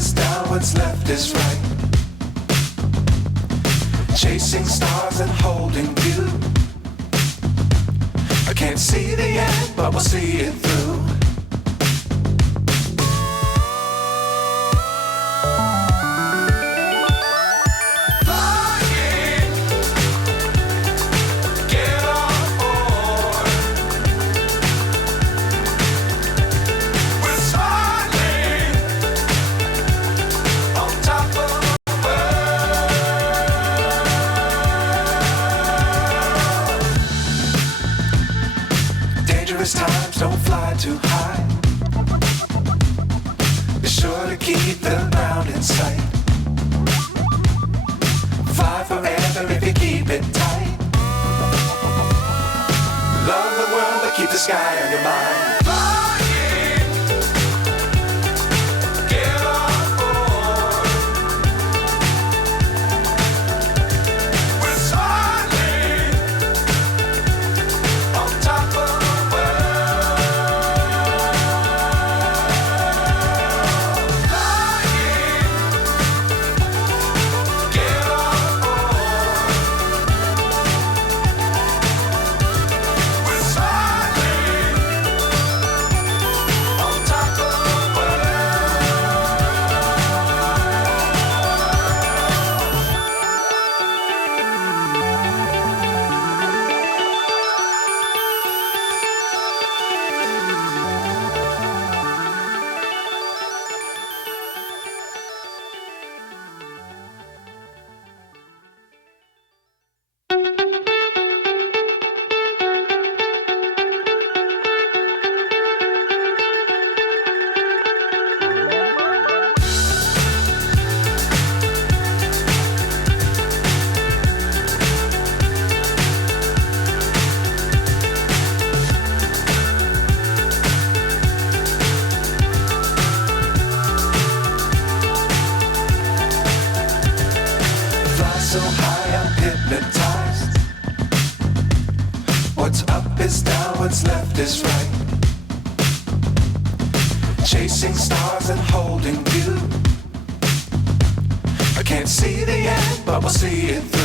is down, what's left is right. Chasing stars and holding you. I can't see the end, but we'll see it through. Times don't fly too high. Be sure to keep the ground in sight. Fly forever if you keep it tight. Love the world but keep the sky on your mind. So high I'm hypnotized. What's up is down, what's left is right. Chasing stars and holding you. I can't see the end, but we'll see it through.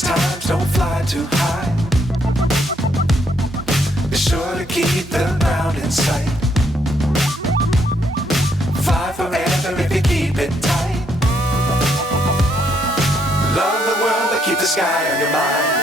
Times don't fly too high. Be sure to keep the ground in sight. Fly forever if you keep it tight. Love the world but keep the sky on your mind.